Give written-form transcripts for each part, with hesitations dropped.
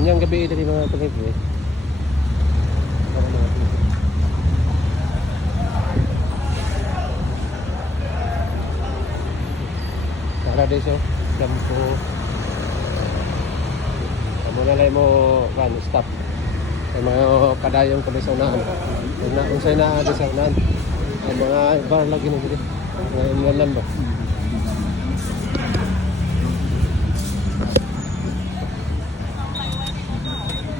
Inyang gabi dari mga kalibre. Tara din so, dampo. Amo na lang mo kan stop. Ay mga kadayong kami sa unahan. Unsay na sa unahan. Ay mga bar lagi na dito. Mga imlan ba?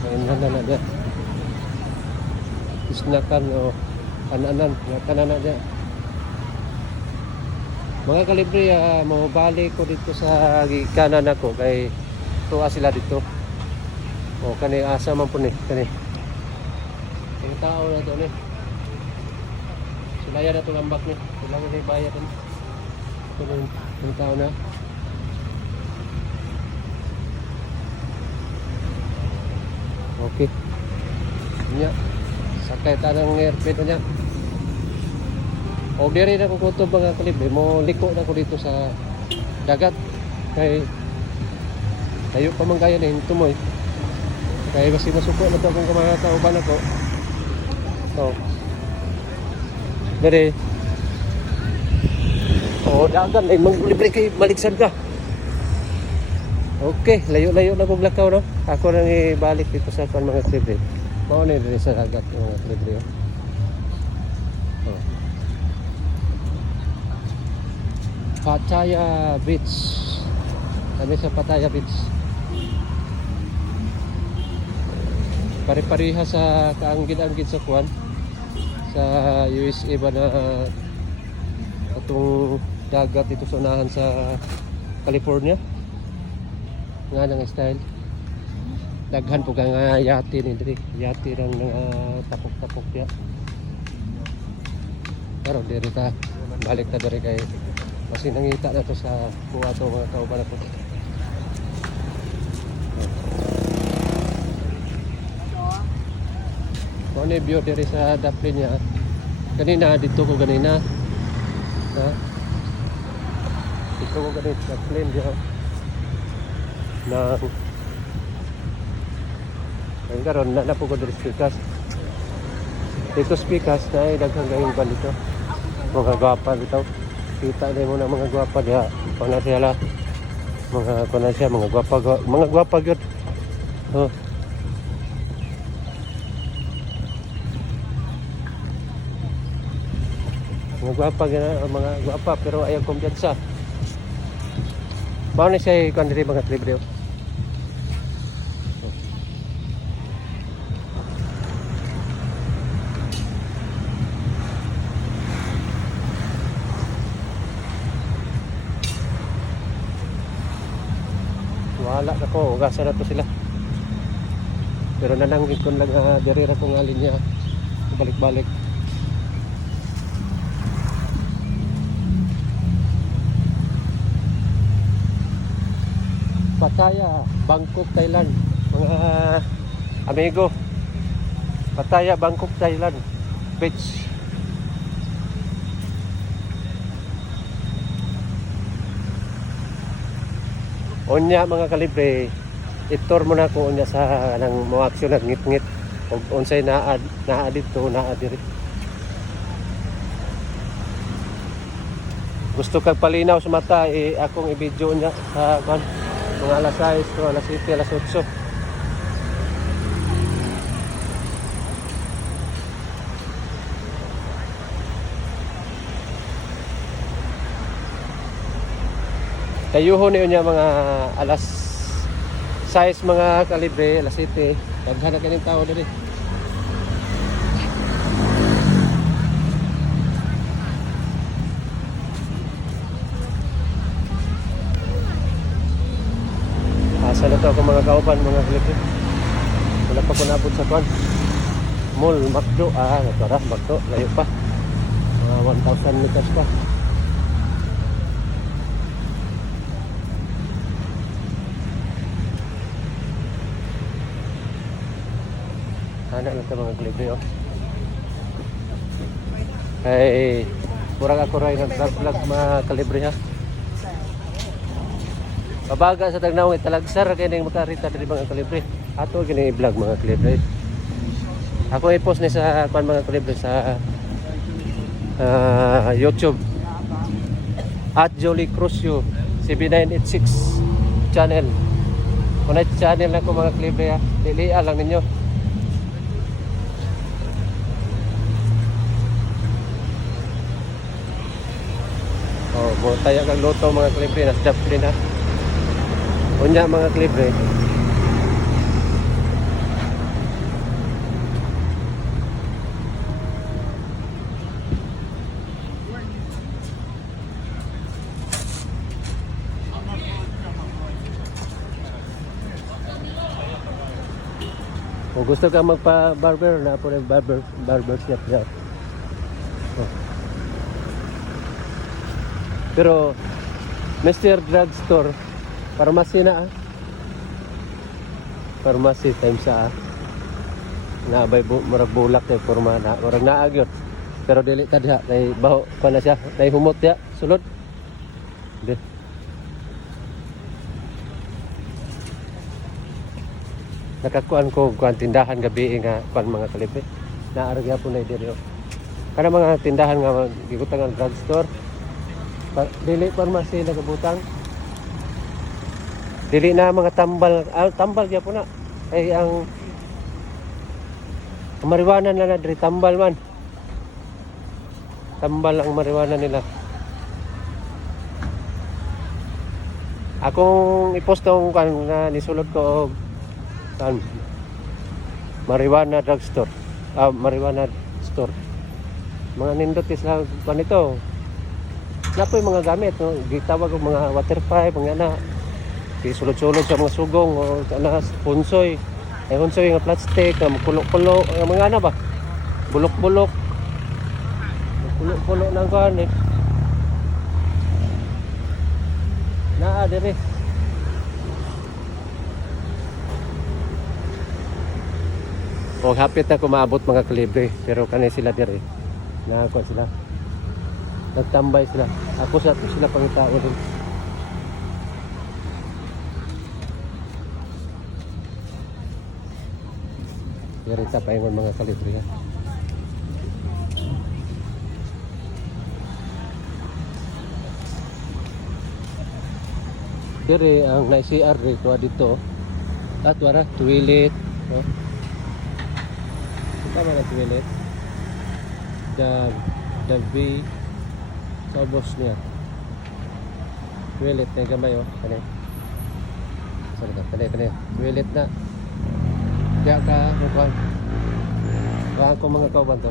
Mga imlan na dyan. Isnakan o kananan. Kananan na dyan. Mga kalibre, mabalik ko dito sa kanan ako kay tuwa sila dito. O kani asa man po ni kani. Ang tao na to ni. Sila yan na itong ambak ni. Sila nga na bayad ni. Ito na yung tao na. Okay. Nya. Sakay tanang airplane niya. O diri na ko kutob mga kalibre. Mo liko na ko dito sa dagat. Kay tayo pa man kaya na tumoy. Kaya kasi masuko na ito kung kumakatauban ako. Ito. Dari. O, dagan. Ay, libre kayo. Maligsan ka. Okay. Layo-layo na kong lakaw, no? Ako nang ibalik dito sa mga libre. Mauna din sa dagat mga libre. Oh. Pattaya Beach. Kami sa Pattaya Beach. Pare-pareha sa kaanggid-anggid sa kuwan sa USA ba na itong dagat ito sa unahan sa California nga nang style daghan po nga yate ni diri yate rang tapok-tapok ya pero diri ta balik ta diri kay kasi nangita na to sa kuha to mga kauban ako. Ano yung view diri sa daplin niya. Kanina, dito ko ganina. Ha? Dito ko ganito sa daplin niya. Na ayun karon na po ko diri speakers. Dito speakers na ay daghang gayong ban dito. Mga gwapa dito. Kita din mo na mga gwapa diha. Pana siya la. Mga gwapa gyud. Oh. Mga gwapa pero ayaw kumpiyansa. Mao ni siya kuan diri mga libre. Wala na ko, ugasan na to sila. Pero nananggit ko lang diri ra kong linya. Balik-balik. Pattaya, Bangkok, Thailand. Mga amigo. Pattaya, Bangkok, Thailand. Beach. Unya mga kalibre, itor mo na ko unya sa nang mo aksyon at ngit-ngit. Og unsay naa dito, naa diri. Gusto kag palinaw sa mata, akong i-video niya sa mga alas 6 to alas 7, alas 8. Kayuho niyo niya mga alas 6 mga kalibre, alas 7. Daghan na kaning tao diri. Asa na to ako mga kauban, mga kalibre. Wala pa ko nabot sa kwan. Mall, Macdo. Natara, Macdo. Layo pa. 1,000 meters pa. Anak lang ito mga kalibre. Ay, murag ako rin nag-vlog mga kalibre ha. Pabaga sa tagnawang italagsar kaya nang makarita dari mga kalibre. Ato gini i-vlog mga kalibre. Ako i-post ni sa kwan mga kalibre sa YouTube at Jolly Crucio 7986 channel. Kung na channel na ko mga kalibre ha, dilian lang ninyo. Oh, mo tayo kag luto mga kalibre, nasdap din ha. Unya mga kalibre. Kung gusto ka magpa-barber, na po ng barber shop niya. Oh. Pero Mr. Drugstore, pharmacy na ah. Pharmacy time sa naabay murag bulak kay forma na murag naagyot. Pero dili ta diha kay baho pa na siya, kay humot ya sulod. Di. Nakakuan ko kuan tindahan gabi nga kuan mga kalibre. Naarag gyapon na diri. Kana mga tindahan nga gigutangan drugstore. Dili pharmacy na kabutang. Dili na mga tambal, tambal gyapon na. Ay ang marijuana na diri tambal man. Tambal ang marijuana nila. Akong i-post tong kan nga nisulod ko kan marijuana drugstore. Marijuana store. Mga nindot isla panito. Napoy mga gamit no, gitawag og mga water pipe, mga na isulod-sulod sa mga sugong o ana punsoy. Ay punsoy nga plastic, kulok-kulok, mga ana ba? Bulok-bulok. Kulok-kulok nang kan eh. Naa dire. O hapit na kumaabot mga kalibre, pero kanay sila dire. Nakakuha sila. Nagtambay sila. Ako sa sila pangitao din. Yarita pa yung mga kalibre ha. Dire ang na-CR dito dito. At wala toilet, no? Tama na toilet. Dalby sa boss niya. Toilet na gamay oh, kanay. Sorry ka, kanay. Toilet na. Diya ka, bukan. Baka ko mga kauban to.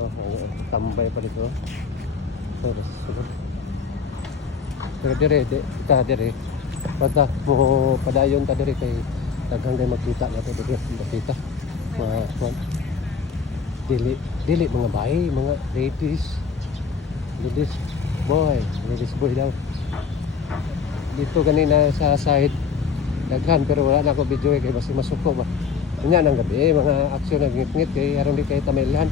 Oh, tambay pa dito. Sorry. Pero dire. Pagka mo padayon ta dire kay daghang day magkita na to dire, makita. Mga dili mga bayi, mga ladies boy daw. Dito kanina sa side daghan pero wala na ako video kay basi masuko ba. Unya nang gabi mga aksyon na ngit-ngit kay aron di kay tamailan.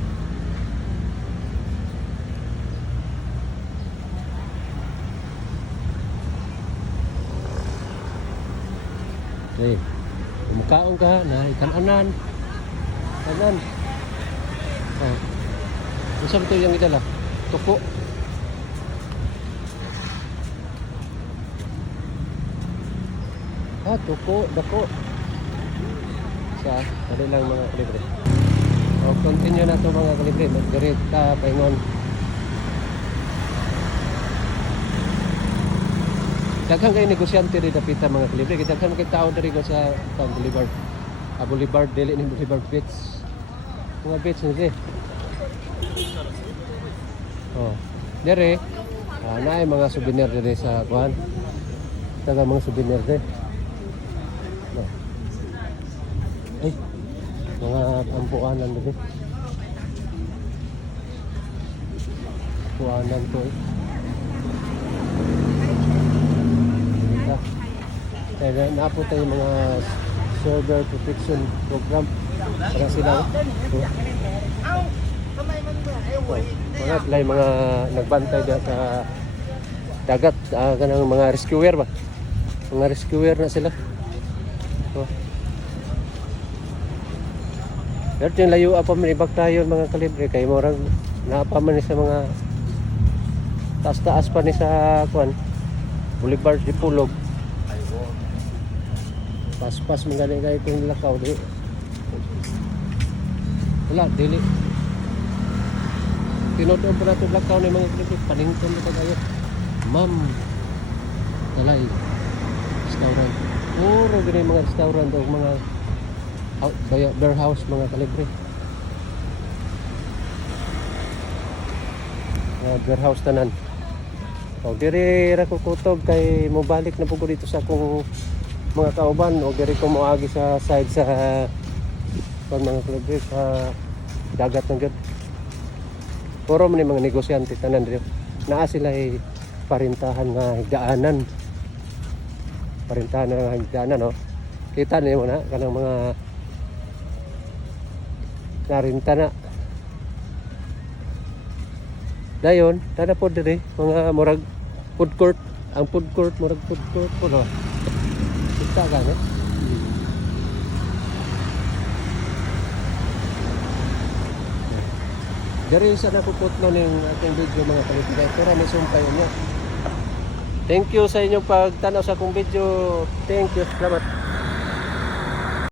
Hey, mukaon ka na ikananan. Kanan. Oh. Unsa ba 'to yung idala? Tuko. Tuko, dako. Sa dali lang mga kalibre. O continue na to mga kalibre. Magdiret ka paingon. Daghang kay negosyante rin dapita mga kalibre. Daghang kay tao diri ko sa Town Boulevard. Boulevard dili ni Boulevard Beach. Mga beach ni oh, dire. Naay mga souvenir dire sa kuan. Taga mga souvenir dire. No. Ay, mga ampuanan dire. Puanan to eh. Kaya napo tayo mga server protection program para sila mga sila mga nagbantay sa dagat kanang mga rescuer ba, mga rescuer na sila Pero yung layo pa man ibak tayo mga kalibre kay morang naapa man ni sa mga taas-taas pa ni sa kuan Boulevard di Pulog. Pas-pas mga ganyan kung lakaw di. Wala, dili. Tinodon pa nato lakaw ni mga kalibre panington na kagayo. Ma'am Talay restaurant. Puro gini mga restaurant o mga warehouse mga kalibre. Warehouse tanan. O diri ra ko kutob kay mobalik na po ko dito sa akong mga kauban o diri ko moagi sa side sa mga kalibre sa dagat ng gud. Puro man mga negosyante tanan diri. Naa sila parintahan nga higdaanan. Parintahan nga higdaanan no. Kita niyo na kanang mga narinta na. Dayon, tada po diri mga murag food court, ang food court murag food court po no. Kita ka no. Dari sa napuputlo ning ating video mga kalibre. Pero may sumpay niya. Thank you sa inyong pagtanaw sa akong video. Thank you. Salamat.